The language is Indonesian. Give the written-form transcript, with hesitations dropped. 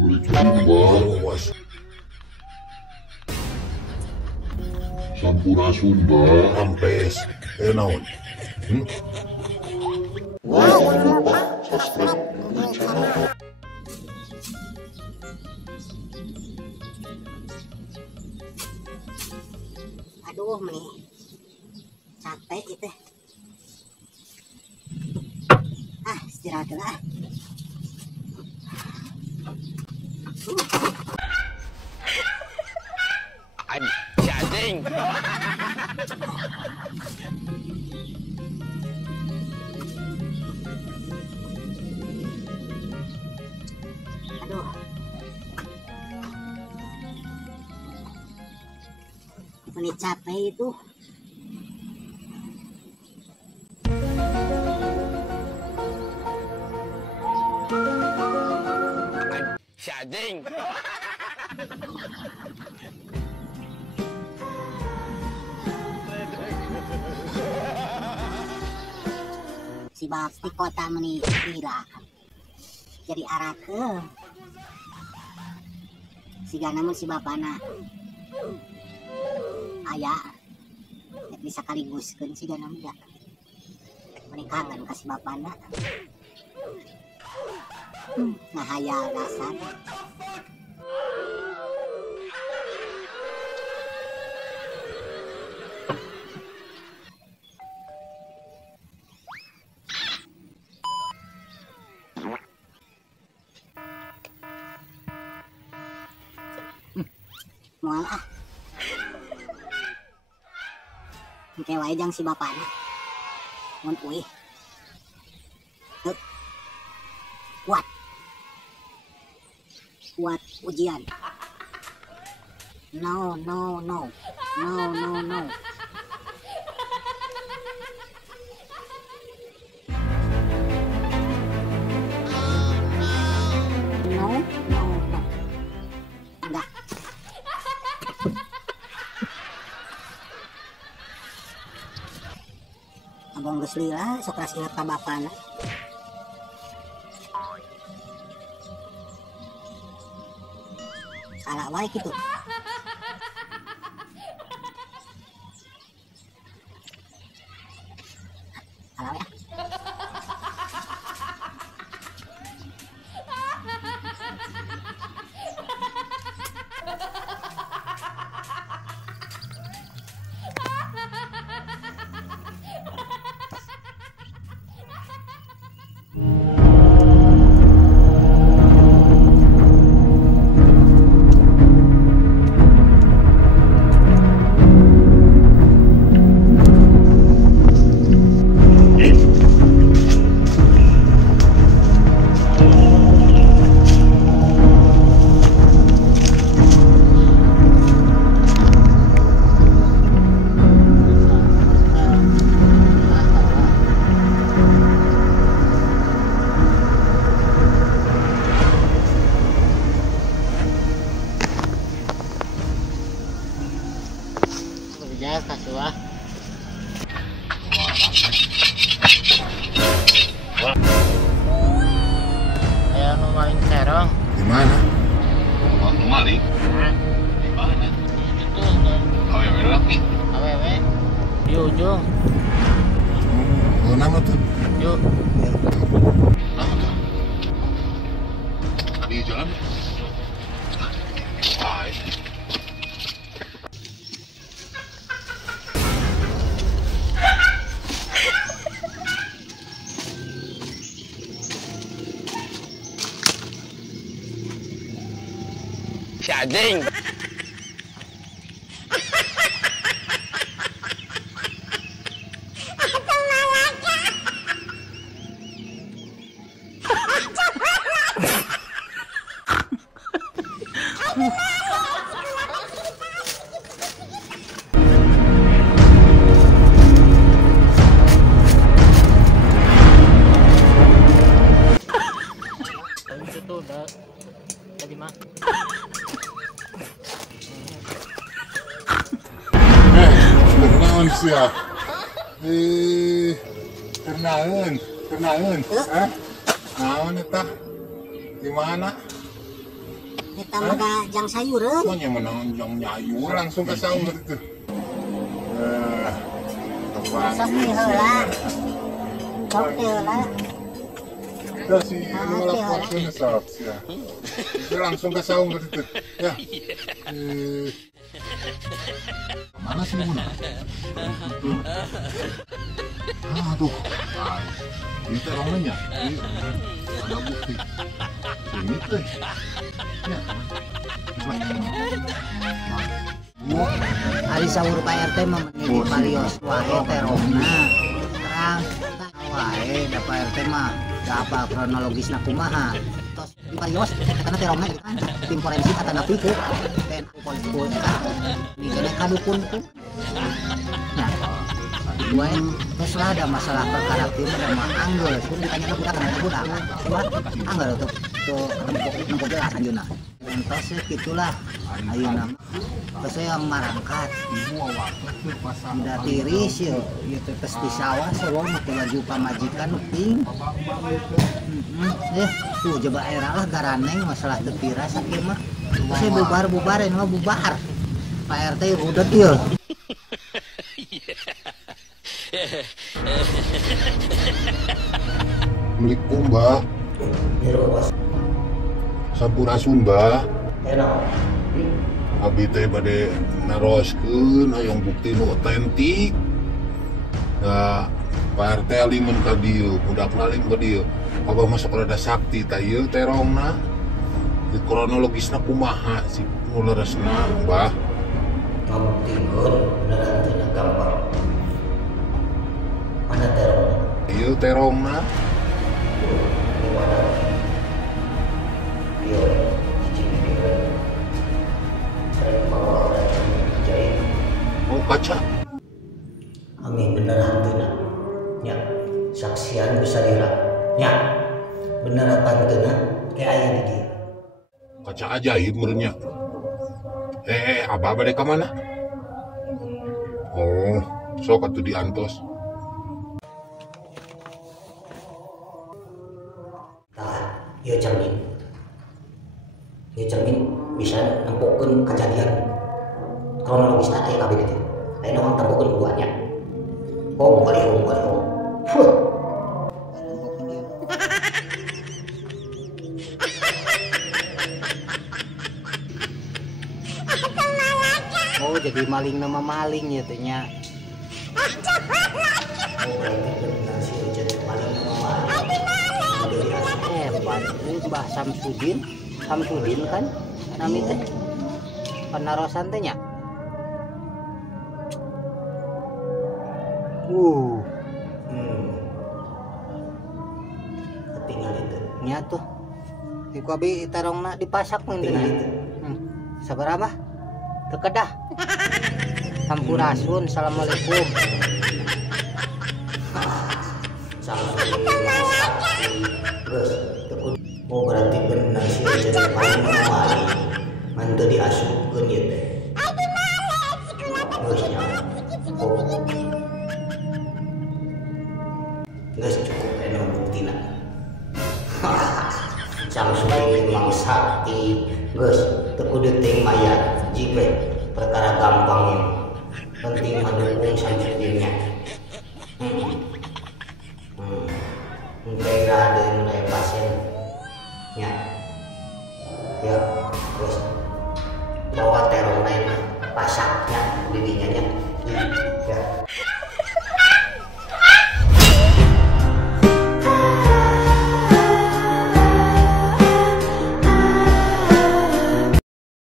Balik Sampura Sunda Ampes naon aduh meni capek itu istirahat dulu Cacing. Aduh. Ini capek itu. Cacing. Si bab di kota meni gila jadi arah ke siga namun si bapana ayah bisa kaliguskeun siga namun ya meni kangen ka si bapana ngahayal dasar mual engke wae jang si bapana mun uih kuat ujian no no no no no no enggak abang geus lila sok ras inget ka bapana salah wae kitu salah wae ya kasuah ayo nu maling serong di mana? Maling? Di mana? itu Awewe lagi. awewe di ujung Oh, nama tuh yuk Lama tuh. Di jalan. Wah, ini. Cacing. itu udah tadi mah naon sih ya kenaeun naon eta di mana Kita mah jang sayuran. Pokoknya menonjong nyayu langsung ke saung gitu. Sok nih heula. Sok teh heula. Udah sih, lu laporkan sok sih ya. Itu langsung ke saung gitu. Ya. Mana sih Bun? Aduh. Ini terongnya. Ada bukti. Ini teh. Ya. Ari sahur Pak RT mah menjadi parios wae terongna. Terang wae da Pak RT mah da apa kronologisna kumaha. Tos di parios karena terongna ieu kan tim forensik atau napikeun dan polisi kan. Ini kena kadukun tuh. Nah, wae geus lah ada masalah perkara kieu mah anggeul pun ditanya ke budak kana budak. Coba anggeul tuh nempo jelas anjeunna. Entos gitulah ayeuna terus yang marangkat udah tiris ya itu tes di sawah sewong pakai baju pamajikan pink tuh coba era lah garaneng masalah tepira sakit mah saya bubar ini mah bubar Pak RT udah deal Milik Mbah Sampurasun Mbah abi teh bade naroskeun hayang bukti nu otentik. Da Pak RT alimun ka dieu, budak laling ka dieu. Abah masuk rada sakti tah ieu terongna. Di kronologisna kumaha si nu leresna, Mbah? ngabuktikan beneran tidak gampang mana terong Ieu terongna. iya cicing dia sering bawa jahit Oh kaca. Ami beneran tidak ya saksian bisa dira ya bener apa teu kayak aya di dieu Kaca ajaib merenya. Abah bade ka mana? Oh, sok atuh diantos. Ieu cermin bisa nempukeun kejadian kronologisna aya kabeh teh. Ayeuna mah nempukeun duanya. Oh, balik. Oh, jadi maling nama maling ya tehnya. Oh, berarti benar si Ujen maling nama maling. Hebat, Mbah Samsudin kan nami teh penarosan teh nya. Ketinggal itu. Nya tuh. Iku abi tarongna dipasak mun teh. Sabaraha? Teu kedah. Sampurasun, assalamualaikum. Oh berarti benar sih jadi paling maling mantu diasupkeun ieu teh. Geusnya. Oh. Geus cukup eno buktina. Samsudin Mang Sakti geus teu kudu teuing mayat jipe perkara gampang ieu. Penting mendukung Samsudinnya. Mungkin ada mulai pasien ya terus bawa terong lain pasaknya didinya